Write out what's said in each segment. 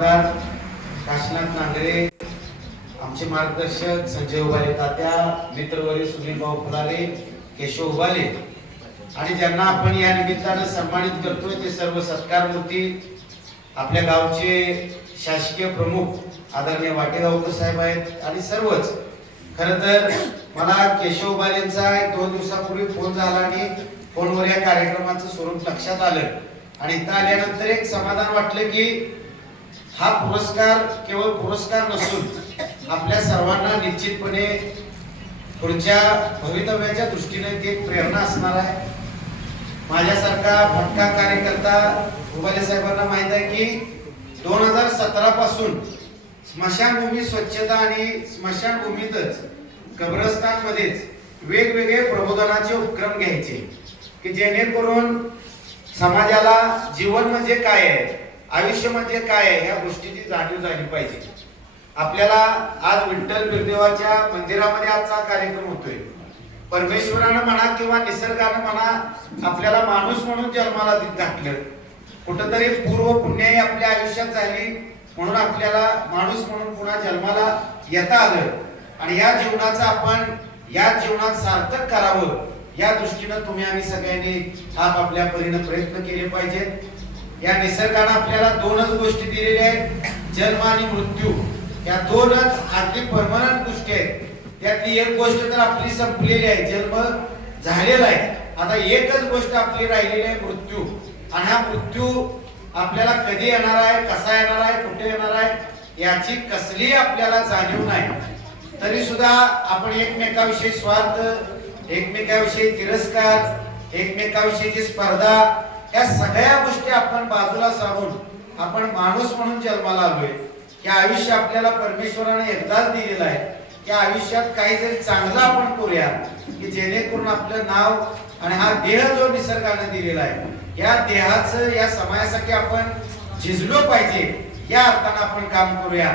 आमदार काशीनाथ नांगरे आमचे मार्गदर्शक संजय उभाले तात्या मित्रवरी सुनीलभाऊ फुलारे केशव उबाले. आणि ज्यांना आपण या निमित्तानं सन्मानित करतोय ते सर्व सत्कार मूर्ती आपल्या गावचे शासकीय प्रमुख आदरणीय वाटेगावकर साहेब आहेत आणि सर्वच. खर तर मला केशव बालेंचा एक दोन दिवसापूर्वी फोन झाला आणि फोनवर या कार्यक्रमाचं स्वरूप लक्षात आलं. आणि इथं आल्यानंतर एक समाधान वाटलं की हा पुरस्कार केवळ पुरस्कार नसून आपल्या सर्वांना निश्चितपणे पुढच्या भवितव्याच्या दृष्टीने ती एक प्रेरणा असणार आहे. माझ्यासारखा भटका कार्यकर्ता उबाले साहेबांना माहीत आहे की दोन हजार सतरा पासून स्मशानभूमी स्वच्छता आणि स्मशानभूमीतच कब्रस्तानमध्येच वेगवेगळे प्रबोधनाचे उपक्रम घ्यायचे की जेणेकरून समाजाला जीवन म्हणजे काय आहे? आयुष्य म्हणजे काय आहे? ह्या गोष्टीची जाणीव झाली पाहिजे. आपल्याला आज विठ्ठल दुर्देवाच्या मंदिरामध्ये आजचा कार्यक्रम होतोय. परमेश्वरानं म्हणा किंवा निसर्गानं म्हणा आपल्याला माणूस म्हणून जन्माला घातलं. कुठंतरी पूर्व पुण्याही आपल्या आयुष्यात झाली म्हणून आपल्याला माणूस म्हणून पुन्हा जन्माला येता आलं. आणि या जीवनाचं आपण या जीवनात सार्थक करावं या दृष्टीनं तुम्ही आम्ही सगळ्यांनी आपापल्या परीनं प्रयत्न केले पाहिजेत. या निसर्गानं आपल्याला दोनच गोष्टी दिलेल्या आहेत. जन्म आणि मृत्यू. या दोनच अगदी परमनंट गोष्टी आहेत. त्यातली एक गोष्ट तर आपली संपलेली आहे. जन्म झालेला आहे. आता एकच गोष्ट आपली राहिलेली आहे मृत्यू. आणि हा मृत्यू आपल्याला कधी येणार आहे कसा येणार आहे कुठे येणार आहे याची कसली आपल्याला जाणीव नाही. तरी सुद्धा आपण एकमेकाविषयी स्वार्थ एकमेकाविषयी तिरस्कार एकमेकाविषयीची स्पर्धा या सगळ्या गोष्टी आपण बाजूला सारून आपण माणूस म्हणून जन्माला आलोय. हे आयुष्य आपल्याला परमेश्वराने एकदाच दिलेलं आहे. त्या आयुष्यात काहीतरी चांगलं आपण करूया की जेणेकरून आपलं नाव आणि हा देह जो निसर्गाने दिलेला आहे या देहाचं या समाजासाठी आपण झिजलो पाहिजे या अर्थानं आपण काम करूया.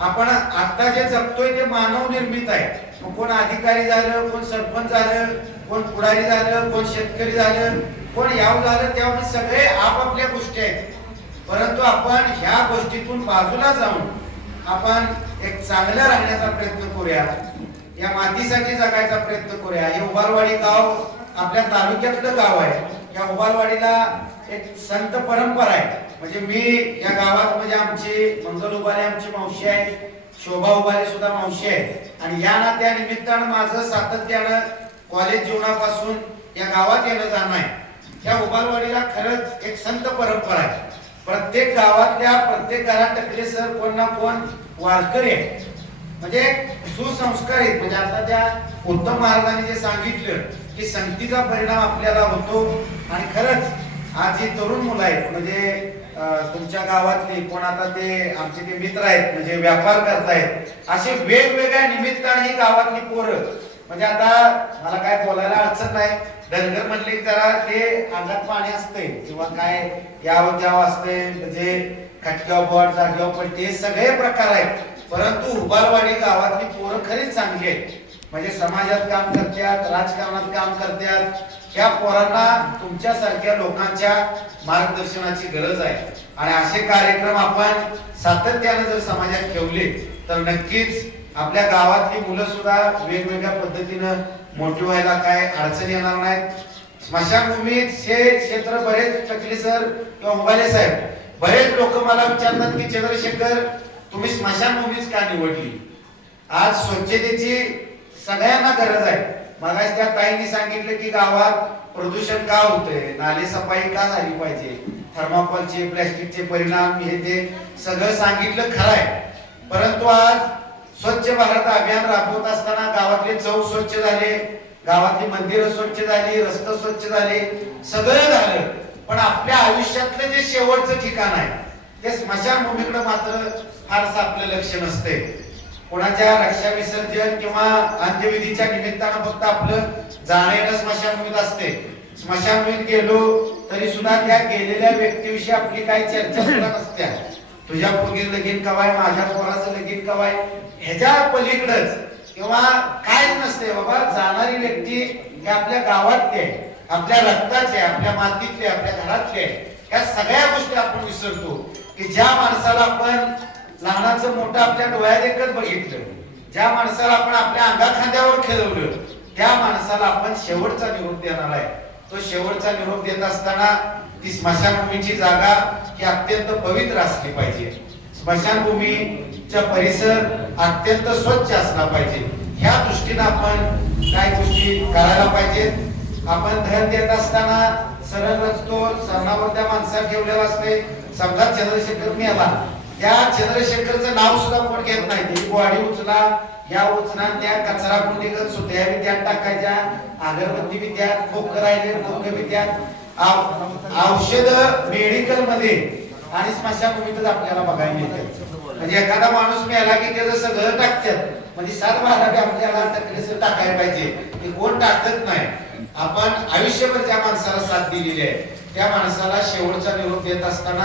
आपण आता जे जगतोय ते मानव निर्मित आहे. कोण अधिकारी झालं कोण सरपंच झालं कोण पुढारी झालं कोण शेतकरी झालं पण याव झालं तेव्हा सगळे आपापल्या गोष्टी आहेत. परंतु आपण ह्या गोष्टीतून बाजूला जाऊन आपण एक चांगलं राहण्याचा प्रयत्न करूया. या मातीसाठी जगायचा प्रयत्न करूया. हे उबालवाडी गाव आपल्या तालुक्यातलं गाव आहे. या उबालवाडीला एक संत परंपरा आहे. म्हणजे मी या गावात म्हणजे आमची मंगल उबाले आमची मावशी आहे. शोभा उबाले सुद्धा मावशी आहे. आणि या ना त्या निमित्तानं माझं सातत्यानं कॉलेज जीवनापासून या गावात येणं जाणं आहे. या उबालवाडीला खरंच एक संत परंपरा आहे. प्रत्येक गावातल्या प्रत्येक घरात टकले सर कोण ना कोण वारकरी आहे म्हणजे सुसंस्कारित म्हणजे आता त्या उत्तम महाराजांनी जे सांगितलं की संगतीचा परिणाम आपल्याला होतो. आणि खरंच आज जी तरुण मुलं आहेत म्हणजे तुमच्या गावातली कोण आता ते आमचे ते मित्र आहेत म्हणजे व्यापार करतायत असे वेगवेगळ्या निमित्ताने ही गावातली पोरं. म्हणजे आता मला काय बोलायला अडचण नाही धनगर म्हटले जरा ते अंगात पाणी असते किंवा काय याव त्याव असते म्हणजे खटक्याव बोट जागेव पण ते सगळे प्रकार आहेत. परंतु उबारवाडी गावातली पोरं खरीच चांगली आहेत. म्हणजे समाजात काम करतात राजकारणात काम करतात या पोरांना तुमच्यासारख्या लोकांच्या मार्गदर्शनाची गरज आहे. आणि असे कार्यक्रम आपण सातत्याने जर समाजात ठेवले तर नक्कीच आपल्या गावातली मुलं सुद्धा वेगवेगळ्या पद्धतीनं मोठी व्हायला काय अडचण येणार नाहीत. स्मशानभूमीत हे क्षेत्र बरेच टकले सर किंवा उबाले साहेब. बरेच लोक मला विचारतात की चंद्रशेखर तुम्ही स्मशानभूमीच का निवडली? आज स्वच्छतेची सगळ्यांना गरज आहे. मगाच त्या ताईंनी सांगितलं की गावात प्रदूषण का होतंय? नाले सफाई का झाली पाहिजे? थर्माकॉलचे प्लॅस्टिकचे परिणाम हे ते सगळं सांगितलं खरं आहे. परंतु आज स्वच्छ भारत अभियान राबवत असताना गावातले चौक स्वच्छ झाले गावातली मंदिरं स्वच्छ झाली रस्ते स्वच्छ झाले सगळं झालं. पण आपल्या आयुष्यातलं जे शेवटचं ठिकाण आहे ते स्मशानभूमीकडे मात्र फारसं आपलं लक्ष नसते. कोणाच्या रक्षा विसर्जन किंवा अंत्यविधीच्या निमित्तानं फक्त आपलं जाणं येणं स्मशानभूमीत असते. स्मशानभूमीत गेलो तरी सुद्धा त्या गेलेल्या व्यक्तीविषयी आपली काही चर्चा सुद्धा नसत्या. तुझ्या पोरगी लगीन कवाय माझ्या पोराचं लगीन कवाय ह्याच्या पलीकडच. किंवा काय नसते बाबा जाणारी व्यक्ती हे आपल्या गावातली आहे आपल्या रक्ताचे आपल्या मातीतले आपल्या घरातले या सगळ्या गोष्टी आपण विसरतो. की ज्या माणसाला आपण आपल्या डोळ्यात एकच बघितलं ज्या माणसाला आपण आपल्या अंगा खांद्यावर खेळवलं त्या माणसाला आपण शेवटचा निरोप देणार आहे. तो शेवटचा निरोप देत असताना ती स्मशानभूमीची जागा ही अत्यंत पवित्र असली पाहिजे. स्मशानभूमीचा परिसर अत्यंत स्वच्छ असला पाहिजे. ह्या दृष्टीने आपण काय गोष्टी करायला पाहिजेत. आपण धन देत असताना सरळ रचतो सरणावर त्या माणसाला ठेवलेला असते समजा चंद्रशेखर मी आला. त्या चंद्रशेखरचं नाव सुद्धा कोण घेत नाही. वाढी उचला या उचना त्या कचरा कुंडीकर सुद्धा बी टाकायच्या अगरबत्ती बी खोक राहिले खोक बी औषध मेडिकलमध्ये आणि स्मशानभूमीतच आपल्याला बघायला मिळते. म्हणजे एखादा माणूस मेला की त्याचं सगळं टाकतात. म्हणजे सात बारा आपल्याला तकलीफ टाकायला पाहिजे. ते कोण टाकत नाही. आपण आयुष्यभर त्या माणसाला साथ दिलेली आहे. त्या माणसाला शेवटचा निरोप देत असताना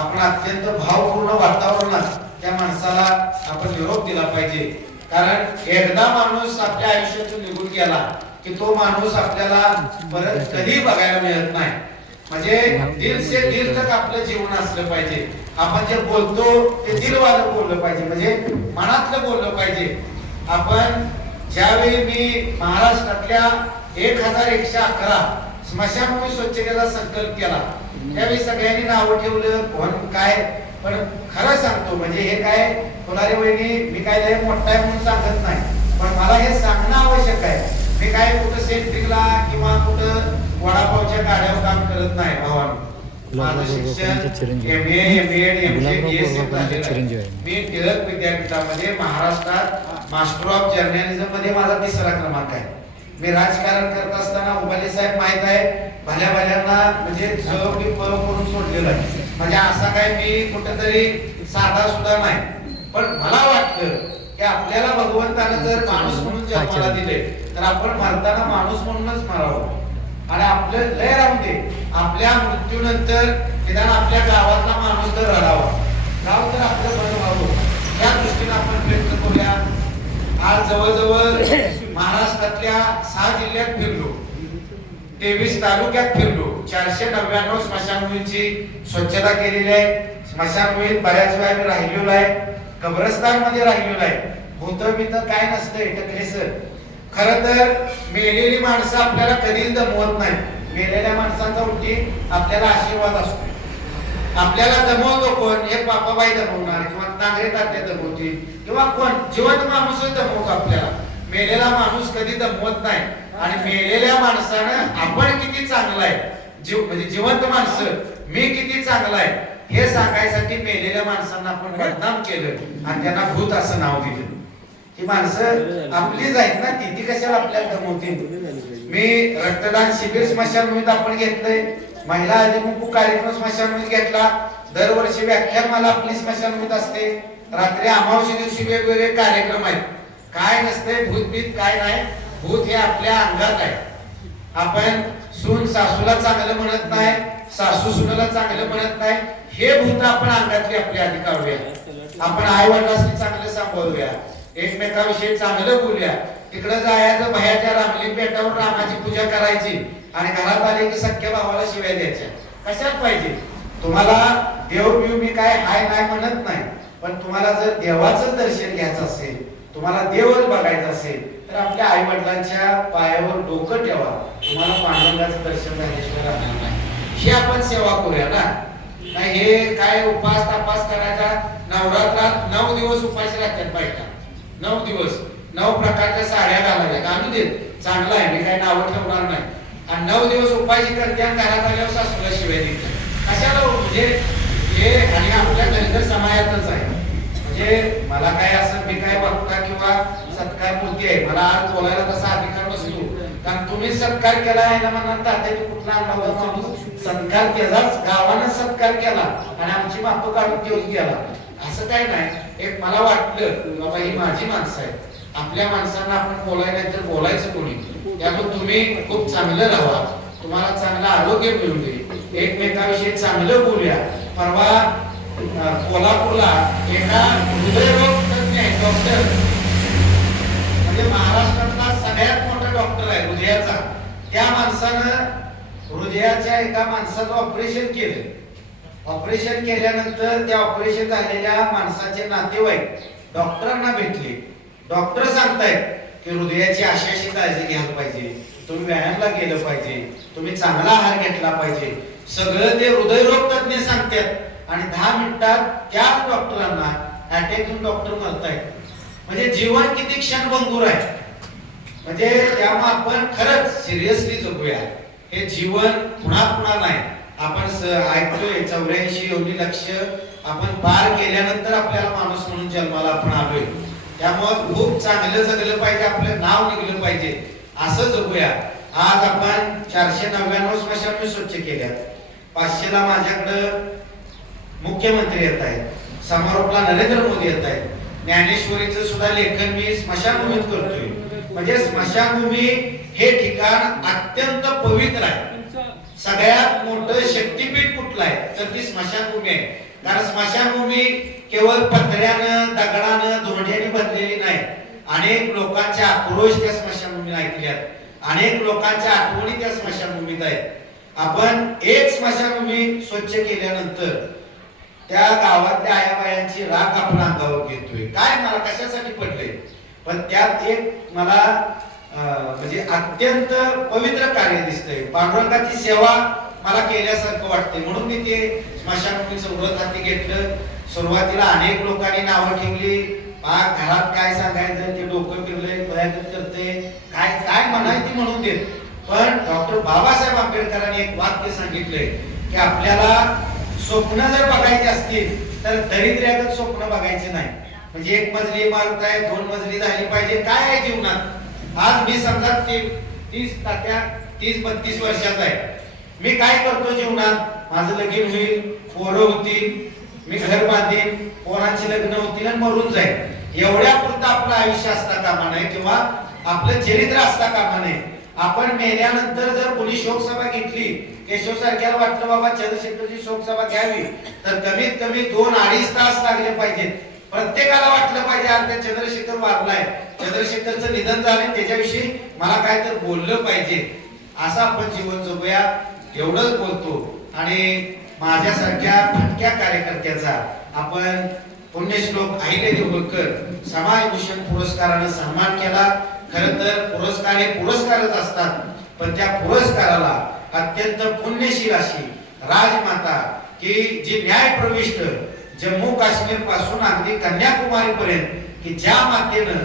आपण अत्यंत भावपूर्ण वातावरणात त्या माणसाला आपण निरोप दिला पाहिजे. कारण एकदा माणूस आपल्या आयुष्यातून निघून गेला की तो माणूस आपल्याला परत कधी बघायला मिळत नाही. म्हणजे दिल से दिल तक आपलं जीवन असलं पाहिजे. आपण जे बोलतो ते दिलवालं बोललं पाहिजे. म्हणजे मनातलं बोललं पाहिजे. आपण ज्यावेळी मी महाराष्ट्रातल्या एक हजार एकशे अकरा स्मशानभूमी स्वच्छतेचा संकल्प केला त्यावेळी सगळ्यांनी नावं ठेवलं कोण काय पण खरं सांगतो म्हणजे हे काय कोणारी वहिनी मी काय मोठा आहे म्हणून सांगत नाही. पण मला हे सांगणं आवश्यक आहे. मी काय कुठं सेंट्रिकला किंवा कुठं वडापावच्या गाड्यावर काम करत नाही भावानं. माझं शिक्षण. M A M Ed M C. मी टिळक विद्यापीठामध्ये महाराष्ट्रात मास्टर ऑफ जर्नलिझममध्ये माझा तिसरा क्रमांक आहे. मी राजकारण करत असताना उबाले साहेब माहीत आहे भल्या भल्यांना म्हणजे जग मी फॉलो करून सोडलेलं आहे. म्हणजे असा काय मी कुठेतरी साधा सुद्धा नाही. पण मला वाटतं की आपल्याला भगवंतानं जर माणूस म्हणून जन्माला दिले तर आपण मरताना माणूस म्हणूनच मरावं. आणि आपलं लय राहून दे आपल्या मृत्यूनंतर निदान आपल्या गावातला माणूस तर रडावा. गाव तर आपलं बरं व्हावं. या दृष्टीने आपण प्रयत्न करूया. आज जवळजवळ महाराष्ट्रातल्या सहा जिल्ह्यात फिरलो. तेवीस तालुक्यात फिरलो. चारशे नव्याण्णव स्मशानभूमीची स्वच्छता केलेली आहे. स्मशानभूमीत बऱ्याच वेळा मी राहिलेलो आहे. कब्रस्तानमध्ये राहिलेलो आहे. होतं मी तर काय नसतंय सर. खर तर मेलेली माणसं आपल्याला कधीच दमवत नाही मेलेल्या माणसांचा उलटी आपल्याला आशीर्वाद असतो आपल्याला दमवतो कोण हे बापाबाई दमवणार किंवा नागरे तात्या दमवतील किंवा कोण जिवंत माणूसच दमवतो आपल्याला. मेलेला माणूस कधी दमवत नाही. आणि मेलेल्या माणसानं आपण किती चांगला आहे. जीव म्हणजे जिवंत माणसं मी किती चांगला आहे हे सांगायसाठी मेलेल्या माणसांना आपण बदनाम केलं आणि त्यांना भूत असं नाव दिलं. ही माणसं आपलीच आहेत ना ती ती कशाला आपल्याला दमवतील? मी रक्तदान शिबिर स्मशानभूमीत आपण घेतलंय. महिला अधिमुख कार्यक्रम स्मशानभूमीत घेतला. दरवर्षी व्याख्यान मला आपली स्मशानभूमीत असते. रात्री अमावशी दिवशी वेगवेगळे कार्यक्रम आहेत. काय नसते भूतभीत काय नाही भूत हे आपल्या अंगात आहे. आपण सून सासूला चांगलं म्हणत नाही सासू सुनाला चांगलं म्हणत नाही. हे भूत आपण अंगातली आपली आधी आपण आई वडिलांनी चांगलं सांभाळूया. एकमेकाविषयी चांगलं बोलूया. तिकडं जायचं भयाच्या रामलिंग बेटावर रामाची पूजा करायची आणि घरात आले की सख्या भावाला शिवाय द्यायच्या. कशात पाहिजे? तुम्हाला देव बिव मी काय हाय नाही म्हणत नाही पण तुम्हाला जर देवाचं दर्शन घ्यायचं असेल तुम्हाला देवच बघायचं असेल तर आपल्या आई वडिलांच्या पायावर डोकं ठेवा. तुम्हाला पांडुरंगाचं दर्शन झाल्याशिवाय राहणार नाही. ही आपण सेवा करूया ना? नाही हे काय उपास तपास करायचा? नवरात्रात नऊ दिवस उपास राहतात बायका. नऊ दिवस. नऊ प्रकारच्या साड्या घालाव्या आणू देत. चांगला आहे. मी काय नावं ठेवणार नाही. आणि नऊ दिवस उपाशी करते आणि घरात आल्यावर सासूला शिवाय देते कशाला हो? म्हणजे हे आणि आपल्या दलित समाजातच आहे. म्हणजे मला काय असं मी काय बघता किंवा सत्कार मूर्ती आहे. मला आज बोलायला तसा अधिकार नसतो. कारण तुम्ही सत्कार केला आहे ना म्हणा तात्याने कुठला आणला माणूस सत्कार केलाच. गावानं सत्कार केला. आणि आमची माप काढून घेऊन गेला. असं काय नाही. एक मला वाटलं की बाबा ही माझी माणसं आहे आपल्या माणसांना आपण बोलायला नाही तर बोलायचं कोणी? त्यामुळे तुम्ही खूप चांगलं राहा. तुम्हाला चांगलं आरोग्य मिळू दे. एकमेकाविषयी चांगलं बोलूया. परवा कोल्हापूरला एका हृदयरोग तज्ञ आहे डॉक्टर. म्हणजे महाराष्ट्रातला सगळ्यात मोठा डॉक्टर आहे हृदयाचा. त्या माणसानं हृदयाच्या एका माणसाचं ऑपरेशन केलं. ऑपरेशन केल्यानंतर त्या ऑपरेशन झालेल्या माणसाचे नातेवाईक डॉक्टरांना भेटले. डॉक्टर सांगतायत की हृदयाची अशी अशी काळजी घ्यायला पाहिजे. तुम्ही व्यायामला गेलं पाहिजे. तुम्ही चांगला आहार घेतला पाहिजे. सगळं ते हृदयरोग तज्ञ सांगतात. आणि दहा मिनिटात त्याच डॉक्टरांना अटॅक येऊन डॉक्टर मरतायत म्हणजे जीवन किती क्षणभंगूर आहे. म्हणजे त्यामुळे आपण खरंच सिरियसली जगूया. हे जीवन पुन्हा पुन्हा नाही. आपण ऐकतोय चौऱ्याऐंशी एवढी लक्ष आपण पार केल्यानंतर आपल्याला माणूस म्हणून जन्माला आपण आलोय. त्यामुळं खूप चांगलं जगलं पाहिजे आपलं नाव निघलं पाहिजे. असं जगूया. आज आपण चारशे नव्याण्णव स्मशान स्वच्छ केल्या पाचशेला माझ्याकडं मुख्यमंत्री येत आहेत. समारोपला नरेंद्र मोदी येत आहेत. ज्ञानेश्वरीचं सुद्धा लेखन मी स्मशानभूमीत करतोय. म्हणजे स्मशानभूमी हे ठिकाण अत्यंत पवित्र आहे. सगळ्यात मोठं शक्तीपीठ कुठलं आहे? तर ती स्मशानभूमी आहे. कारण स्मशानभूमी केवळ पत्र्यानं दगडानं धोंड्याने बनलेली नाही. अनेक लोकांचे आक्रोश त्या स्मशानभूमीत ऐकल्यात अनेक लोकांच्या आठवणी त्या स्मशानभूमीत आहेत. आपण एक स्मशानभूमी स्वच्छ केल्यानंतर त्या गावातल्या आयाबायांची राख आपण अंगावर घेतोय. काय? मला कशासाठी पडले पण त्यात एक मला म्हणजे अत्यंत पवित्र कार्य दिसतंय. पांडुरंगाची सेवा मला केल्यासारखं वाटते म्हणून मी ते स्मशानभूमीचं व्रत हाती घेतलं. सुरुवातीला अनेक लोकांनी नावं ठेवली. पाक घरात काय सांगायचं? ते डोकं फिरलंय प्रयत्न करते काय काय म्हणायची म्हणून देत. पण डॉक्टर बाबासाहेब आंबेडकरांनी एक वाक्य सांगितलंय की आपल्याला स्वप्न जर बघायची असतील तर दरिद्र्यागत स्वप्न बघायचे नाही. म्हणजे एक मजली इमारत आहे दोन मजली झाली पाहिजे. काय आहे जीवनात? आज मी समजा तीस तात्या तीस बत्तीस वर्षाचा आहे. मी काय करतो जीवनात? माझं लगीन होईल पोरं होतील मी घर बांधीन पोरांची लग्न होतील आणि मरून जाईल एवढ्या पुरतं आपलं आयुष्य असता कामा नये किंवा आपलं चरित्र असता कामा नये. आपण मेल्यानंतर जर कोणी शोकसभा घेतली केशव सारख्याला वाटलं बाबा चंद्रशेखरची शोकसभा घ्यावी. तर कमीत कमी दोन अडीच तास लागले पाहिजेत. प्रत्येकाला वाटलं पाहिजे आता त्या चंद्रशेखर वारलाय. चंद्रशेखरचं निधन झालं त्याच्याविषयी मला काय तर बोललं पाहिजे. असं आपण जीवन जगूया एवढंच बोलतो. आणि माझ्यासारख्या फटक्या कार्यकर्त्याचा आपण पुण्यश्लोक अहिल्यादेवी होळकर समाजभूषण पुरस्कारानं सन्मान केला. खर तर पुरस्कार हे पुरस्कारच असतात पण त्या पुरस्काराला अत्यंत पुण्यशील अशी राजमाता की जी न्याय प्रविष्ट जम्मू काश्मीरपासून अगदी कन्याकुमारी पर्यंत की ज्या मातेनं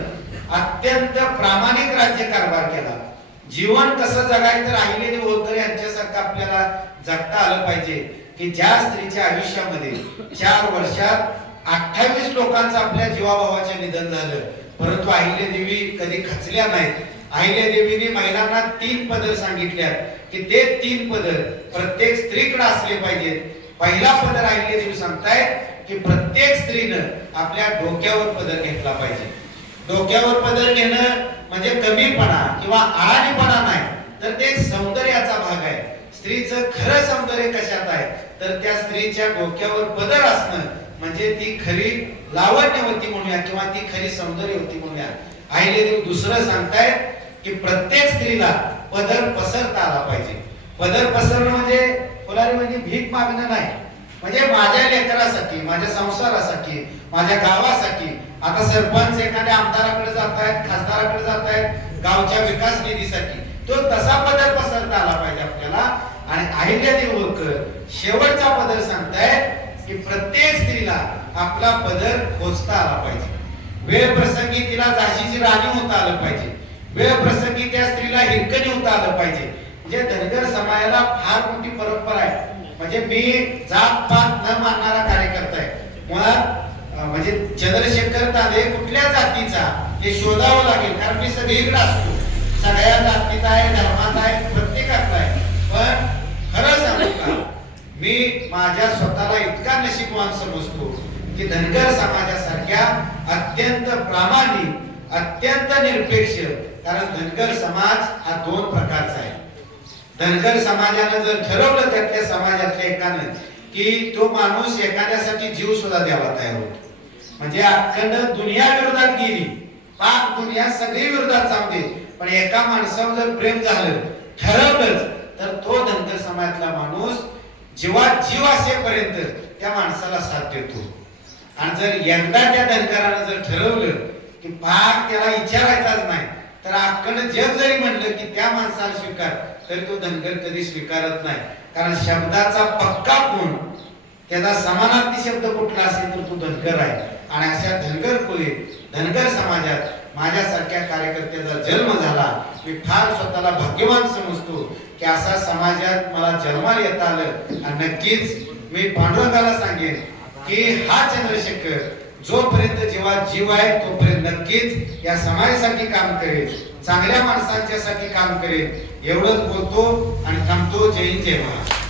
अत्यंत प्रामाणिक राज्य कारभार केला. जीवन कसं जगायचं राहिलेले होतं यांच्यासारखं आपल्याला जगता आलं पाहिजे. की ज्या स्त्रीच्या आयुष्यामध्ये चार वर्षात अठ्ठावीस लोकांचं आपल्या जीवाभावाचे निधन झालं. परंतु अहिल्यादेवी कधी खचल्या नाहीत. अहिल्यादेवीने महिलांना तीन पदर सांगितल्यात. की ते तीन पदर प्रत्येक स्त्रीकडे असले पाहिजेत. पहिला पदर अहिल्यादेवी सांगतायत की प्रत्येक स्त्रीनं आपल्या डोक्यावर पदर घेतला पाहिजे. डोक्यावर पदर घेणं म्हणजे कमीपणा किंवा आळाणीपणा नाही तर ते सौंदर्याचा भाग आहे. स्त्रीचं खरं सौंदर्य कशात आहे? तर त्या स्त्रीच्या डोक्यावर पदर असणं म्हणजे ती खरी लावण्यवती म्हणूया किंवा ती खरी सौंदर्यवती म्हणूया. आईले दुसरं सांगतायत की प्रत्येक स्त्रीला पदर पसरता आला पाहिजे. पदर पसरणं म्हणजे फुलारी म्हणजे भीक मागणं नाही. म्हणजे माझ्या लेकरासाठी माझ्या संसारासाठी माझ्या गावासाठी. आता सरपंच एखाद्या आमदाराकडे जात आहेत खासदाराकडे जात आहेत गावच्या विकास निधीसाठी. तो तसा पदर पसरता आला पाहिजे आपल्याला. आणि अहिल्या देवकर शेवटचा पदर सांगतायत की प्रत्येक स्त्रीला आपला पदर खोचता आला पाहिजे. वेळ प्रसंगी तिला झाशीची राणी होता आलं पाहिजे. वेळ प्रसंगी त्या स्त्रीला हिरकणी होता आलं पाहिजे. म्हणजे धनगर समाजाला फार मोठी परंपरा आहे. म्हणजे मी जात पात न मानणारा कार्यकर्ता आहे. मुळात म्हणजे चंद्रशेखर तांदे कुठल्या जातीचा हे शोधावं लागेल कारण मी सगळीकडे असतो. सगळ्या जातीचा आहे धर्माचा आहे प्रत्येकाचा आहे. पण खरं सांगू का मी माझ्या स्वतःला इतका नशीबवान समजतो की धनगर समाजासारख्या अत्यंत प्रामाणिक अत्यंत निरपेक्ष कारण धनगर समाज हा दोन प्रकारचा आहे. धनगर समाजानं जर ठरवलं त्यातल्या समाजातल्या एकानं की तो माणूस एखाद्यासाठी जीव सुद्धा द्यावा तयार होतो. म्हणजे अख्खंड दुनिया विरोधात गेली पाक दुनिया सगळी विरोधात जाऊ पण एका माणसावर जर प्रेम झालं ठरवलंच तर तो धनगर समाजातला माणूस जीवात जीव असेपर्यंत त्या माणसाला साथ देतो. आणि जर यंदा त्या धनकरानं जर ठरवलं की भाग त्याला विचारायचाच नाही तर अख्खंड जग जरी म्हणलं की त्या माणसाला स्वीकार तर तो धनगर कधी स्वीकारत नाही. कारण शब्दाचा पक्का कोण त्याचा समानार्थी शब्द कुठला असेल तर तो धनगर आहे. आणि अशा धनगर कुळी धनगर समाजात माझ्यासारख्या कार्यकर्त्याचा जन्म झाला. मी फार स्वतःला भाग्यवान समजतो की असा समाजात मला जन्माला येता आलं. आणि नक्कीच मी पांडुरंगाला सांगेन की हा चंद्रशेखर जोपर्यंत जेव्हा जीव आहे तोपर्यंत नक्कीच या समाजासाठी काम करेल. चांगल्या माणसांच्यासाठी काम करेल एवढंच बोलतो आणि थांबतो. जय हिंद जय महाराज